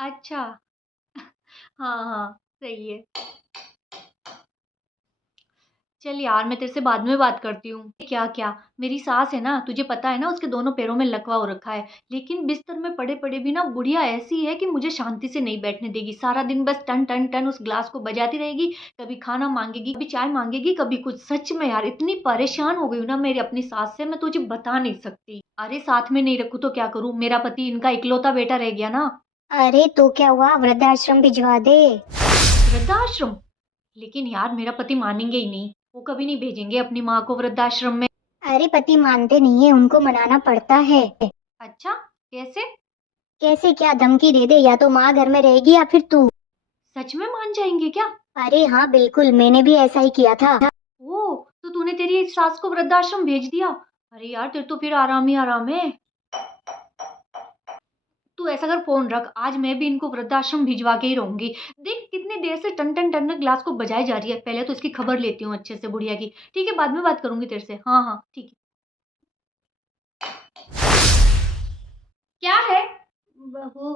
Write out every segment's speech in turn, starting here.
अच्छा। हाँ, हाँ, सही है। चल यार, मैं तेरे से बाद में बात करती हूँ। क्या-क्या, मेरी सास है ना, तुझे पता है ना, उसके दोनों पैरों में लकवा हो रखा है। लेकिन बिस्तर में पड़े-पड़े भी ना बुढ़िया ऐसी है कि मुझे शांति से नहीं बैठने देगी। सारा दिन बस टन, टन, टन उस ग्लास को बजाती रहेगी, कभी खाना माँगेगी, कभी चाय माँगेगी, कभी कुछ। सच में यार, इतनी परेशान हो गई हूँ ना मेरी अपनी सास से, मैं तुझे बता नहीं सकती। अरे साथ में नहीं रखूँ तो क्या करूँ? मेरा पति इनका इकलौता बेटा रह गया ना। अरे तो क्या हुआ, वृद्धाश्रम भिजवा दे। वृद्धाश्रम? लेकिन यार मेरा पति मानेंगे ही नहीं, वो कभी नहीं भेजेंगे अपनी माँ को वृद्धाश्रम में। अरे पति मानते नहीं है, उनको मनाना पड़ता है। अच्छा, कैसे? कैसे क्या, धमकी दे दे, या तो माँ घर में रहेगी या फिर तू। सच में मान जाएंगे क्या? अरे हाँ बिल्कुल, मैंने भी ऐसा ही किया था। ओह! तो तूने तेरी सास को वृद्धाश्रम भेज दिया? अरे यार तेरे तो फिर आराम ही आराम है। तू ऐसा कर, फ़ोन रख, आज मैं भी इनको वृद्धाश्रम भिजवा के ही रहूँगी। देख कितनी देर से टन-टन-टन ग्लास को बजाई जा रही है। पहले तो इसकी खबर लेती हूँ अच्छे से बुढ़िया की। ठीक है, बाद में बात करूँगी तेरे से। हाँ, हाँ, ठीक है। क्या है? बहू,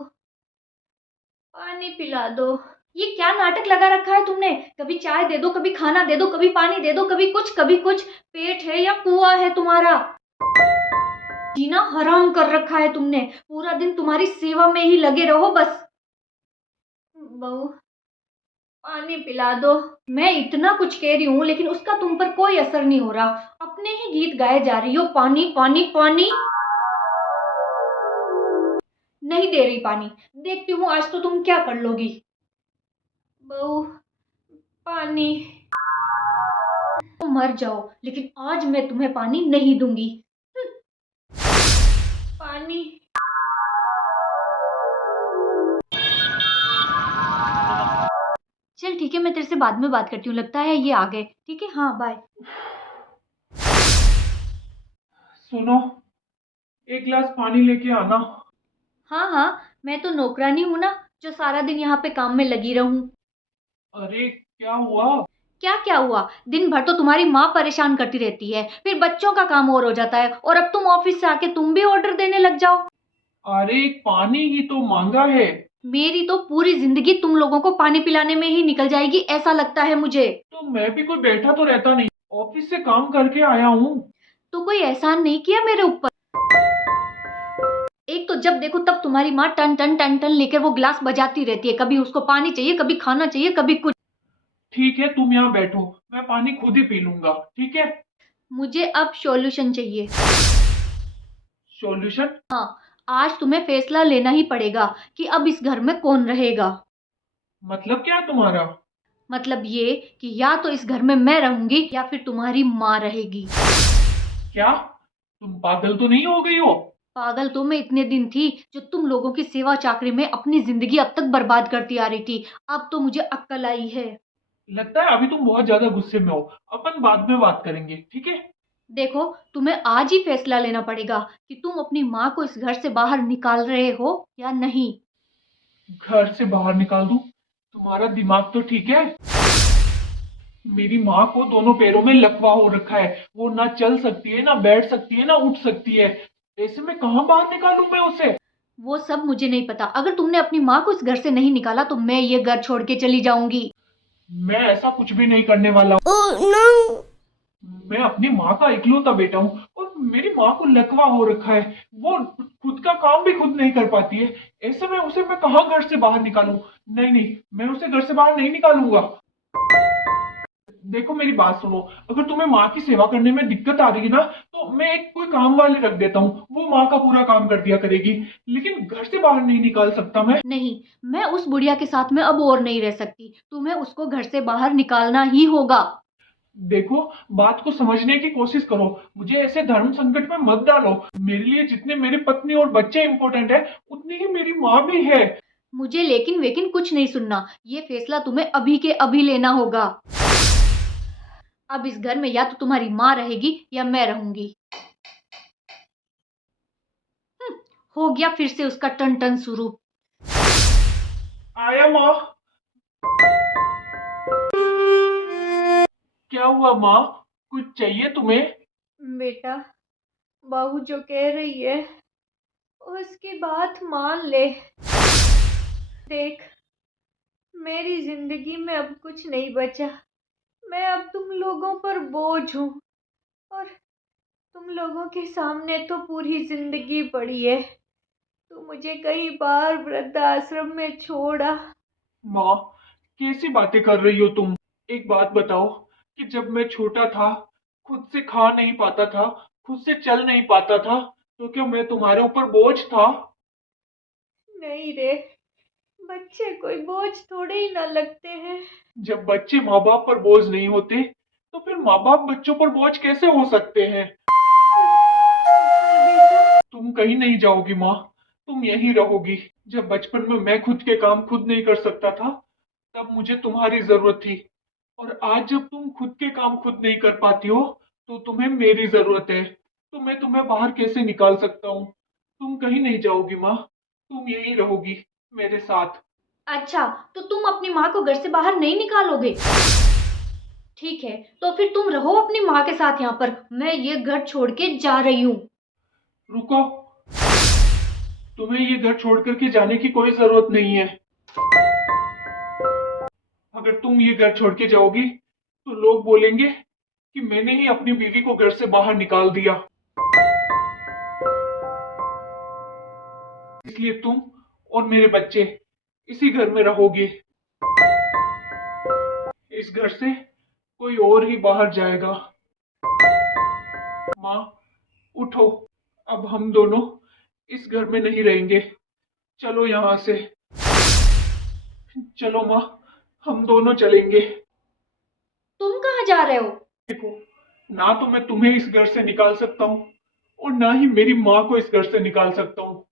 पानी पिला दो। ये क्या नाटक लगा रखा है तुमने? कभी चाय दे दो, कभी खाना दे दो, कभी पानी दे दो, कभी कुछ, कभी कुछ। पेट है या कुआँ है तुम्हारा? जीना हराम कर रखा है तुमने। पूरा दिन तुम्हारी सेवा में ही लगे रहो बस। बहू, पानी पिला दो। मैं इतना कुछ कह रही हूँ लेकिन उसका तुम पर कोई असर नहीं हो रहा। अपने ही गीत गाए जा रही हो, पानी पानी पानी। नहीं दे रही पानी। देखती हूँ आज तो तुम क्या कर लोगी। बहू, पानी। तुम मर जाओ लेकिन आज मैं तुम्हें पानी नहीं दूंगी। पानी। चल ठीक है, मैं तेरे से बाद में बात करती हूँ। लगता है ये आ गए। ठीक है, हाँ बाय। सुनो, एक गिलास पानी लेके आना। हाँ हाँ, मैं तो नौकरानी हूँ ना, जो सारा दिन यहाँ पे काम में लगी रहूं। अरे क्या हुआ? क्या क्या हुआ? दिन भर तो तुम्हारी माँ परेशान करती रहती है, फिर बच्चों का काम और हो जाता है, और अब तुम ऑफिस से आके तुम भी ऑर्डर देने लग जाओ। अरे पानी ही तो मांगा है। मेरी तो पूरी जिंदगी तुम लोगों को पानी पिलाने में ही निकल जाएगी, ऐसा लगता है मुझे। तो मैं भी कोई बैठा तो रहता नहीं, ऑफिस से काम करके आया हूँ। तो कोई एहसान नहीं किया मेरे ऊपर? एक तो जब देखो तब तुम्हारी माँ टन टन टन टन लेकर वो ग्लास बजाती रहती है, कभी उसको पानी चाहिए, कभी खाना चाहिए, कभी कुछ। ठीक है, तुम यहाँ बैठो, मैं पानी खुद ही पी लूंगा, ठीक है? मुझे अब सॉल्यूशन चाहिए। सॉल्यूशन? हाँ, आज तुम्हें फैसला लेना ही पड़ेगा कि अब इस घर में कौन रहेगा। मतलब क्या तुम्हारा? मतलब ये कि या तो इस घर में मैं रहूंगी या फिर तुम्हारी माँ रहेगी। क्या तुम पागल तो नहीं हो गई हो? पागल तो मैं इतने दिन थी जो तुम लोगों की सेवा चाकरी में अपनी जिंदगी अब तक बर्बाद करती आ रही थी। अब तो मुझे अक्ल आई है। लगता है अभी तुम बहुत ज्यादा गुस्से में हो। अपन बाद में बात करेंगे, ठीक है? देखो, तुम्हें आज ही फैसला लेना पड़ेगा कि तुम अपनी माँ को इस घर से बाहर निकाल रहे हो या नहीं। घर से बाहर निकाल दूं? तुम्हारा दिमाग तो ठीक है? मेरी माँ को दोनों पैरों में लकवा हो रखा है, वो ना चल सकती है, ना बैठ सकती है, ना उठ सकती है। ऐसे में कहाँ बाहर निकालूं मैं उसे? वो सब मुझे नहीं पता। अगर तुमने अपनी माँ को इस घर से नहीं निकाला तो मैं ये घर छोड़ के चली जाऊंगी। मैं ऐसा कुछ भी नहीं करने वाला हूँ। Oh no. मैं अपनी माँ का इकलौता बेटा हूँ और मेरी माँ को लकवा हो रखा है। वो खुद का काम भी खुद नहीं कर पाती है। ऐसे में उसे मैं कहाँ घर से बाहर निकालूं? नहीं नहीं, मैं उसे घर से बाहर नहीं निकालूंगा। देखो मेरी बात सुनो, अगर तुम्हें माँ की सेवा करने में दिक्कत आ रही है ना, तो मैं एक कोई काम वाली रख देता हूँ, वो माँ का पूरा काम कर दिया करेगी। लेकिन घर से बाहर नहीं निकाल सकता मैं। नहीं, मैं उस बुढ़िया के साथ में अब और नहीं रह सकती। तुम्हें उसको घर से बाहर निकालना ही होगा। देखो, बात को समझने की कोशिश करो, मुझे ऐसे धर्म संकट में मत डालो। मेरे लिए जितने मेरी पत्नी और बच्चे इंपॉर्टेंट है, उतनी ही मेरी माँ भी है। मुझे लेकिन वेकिन कुछ नहीं सुनना। ये फैसला तुम्हें अभी के अभी लेना होगा। अब इस घर में या तो तुम्हारी माँ रहेगी या मैं रहूंगी। हम्म, हो गया फिर से उसका टन टन शुरू। आया माँ? क्या हुआ माँ? कुछ चाहिए तुम्हें? बेटा, बहू जो कह रही है उसकी बात मान ले। देख, मेरी जिंदगी में अब कुछ नहीं बचा। मैं अब तुम लोगों पर बोझ हूँ और तुम लोगों के सामने तो पूरी जिंदगी पड़ी है। तू मुझे कई बार वृद्धाश्रम में छोड़ा। माँ, कैसी बातें कर रही हो तुम? एक बात बताओ कि जब मैं छोटा था, खुद से खा नहीं पाता था, खुद से चल नहीं पाता था, तो क्या मैं तुम्हारे ऊपर बोझ था? नहीं रे, बच्चे कोई बोझ थोड़े ही ना लगते हैं। जब बच्चे माँ बाप पर बोझ नहीं होते, तो फिर माँ बाप बच्चों पर बोझ कैसे हो सकते हैं? पर बेटा, तुम कहीं नहीं जाओगी माँ, तुम यहीं रहोगी। जब बचपन में मैं खुद के काम खुद नहीं कर सकता था, तब मुझे तुम्हारी जरूरत थी। और आज जब तुम खुद के काम खुद नहीं कर पाती हो, तो तुम्हें मेरी जरूरत है। तो मैं तुम्हें बाहर कैसे निकाल सकता हूँ? तुम कहीं नहीं जाओगी माँ, तुम यहीं रहोगी मेरे साथ। अच्छा, तो तुम अपनी माँ को घर से बाहर नहीं निकालोगे? ठीक है, तो फिर तुम रहो अपनी माँ के साथ यहाँ पर। मैं ये घर छोड़ के जा रही हूँ। रुको, तुम्हें ये घर छोड़ करके जाने की कोई जरूरत नहीं है। अगर तुम ये घर छोड़ के जाओगी, तो लोग बोलेंगे कि मैंने ही अपनी बीवी को घर से बाहर निकाल दिया। इसलिए तुम और मेरे बच्चे इसी घर में रहोगे। इस घर से कोई और ही बाहर जाएगा। माँ, उठो, अब हम दोनों इस घर में नहीं रहेंगे। चलो यहाँ से, चलो माँ, हम दोनों चलेंगे। तुम कहाँ जा रहे हो? देखो, ना तो मैं तुम्हें इस घर से निकाल सकता हूँ, और ना ही मेरी माँ को इस घर से निकाल सकता हूँ।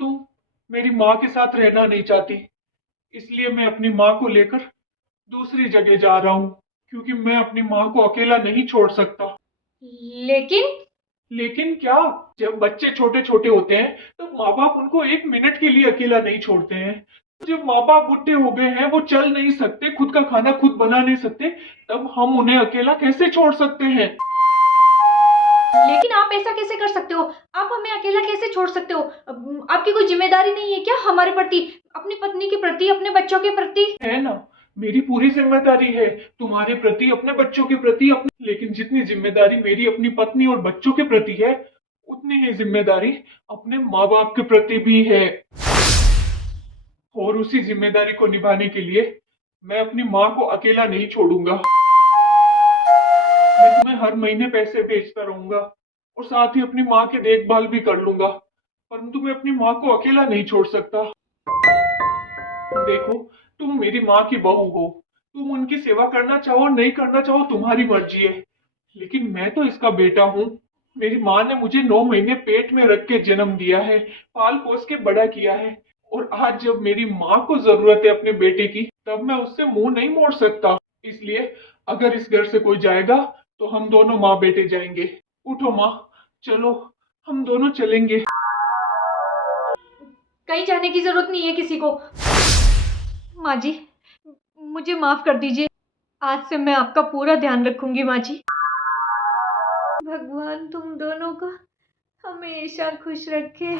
तुम मेरी माँ के साथ रहना नहीं चाहती, इसलिए मैं अपनी माँ को लेकर दूसरी जगह जा रहा हूँ, क्योंकि मैं अपनी माँ को अकेला नहीं छोड़ सकता। लेकिन लेकिन क्या? जब बच्चे छोटे छोटे होते हैं, तब माँ बाप उनको एक मिनट के लिए अकेला नहीं छोड़ते हैं। जब माँ बाप बुढ़े हो गए हैं, वो चल नहीं सकते, खुद का खाना खुद बना नहीं सकते, तब हम उन्हें अकेला कैसे छोड़ सकते हैं? लेकिन आप ऐसा कैसे कर सकते हो? आप हमें अकेला कैसे छोड़ सकते हो? आपकी कोई जिम्मेदारी नहीं है क्या हमारे प्रति, अपनी पत्नी के प्रति, अपने बच्चों के प्रति? है ना, मेरी पूरी जिम्मेदारी है तुम्हारे प्रति, अपने बच्चों के प्रति, अपने। लेकिन जितनी जिम्मेदारी मेरी अपनी पत्नी और बच्चों के प्रति है, उतनी ही जिम्मेदारी अपने माँ बाप के प्रति भी है। और उसी जिम्मेदारी को निभाने के लिए मैं अपनी माँ को अकेला नहीं छोड़ूंगा। मैं तुम्हें हर महीने पैसे भेजता रहूंगा, और साथ ही अपनी माँ की देखभाल भी कर लूंगा, परंतु मैं अपनी माँ को अकेला नहीं छोड़ सकता। देखो, तुम मेरी माँ की बहू हो, तुम उनकी सेवा करना चाहो नहीं करना चाहो तुम्हारी मर्जी है, लेकिन मैं तो इसका बेटा हूँ। मेरी माँ ने मुझे 9 महीने पेट में रख के जन्म दिया है, पाल पोस के बड़ा किया है, और आज जब मेरी माँ को जरूरत है अपने बेटे की, तब मैं उससे मुंह नहीं मोड़ सकता। इसलिए अगर इस घर से कोई जाएगा, तो हम दोनों माँ बेटे जाएंगे। उठो माँ, चलो, हम दोनों चलेंगे। कहीं जाने की जरूरत नहीं है किसी को। माँ जी, मुझे माफ कर दीजिए। आज से मैं आपका पूरा ध्यान रखूंगी माँ जी। भगवान तुम दोनों को हमेशा खुश रखे।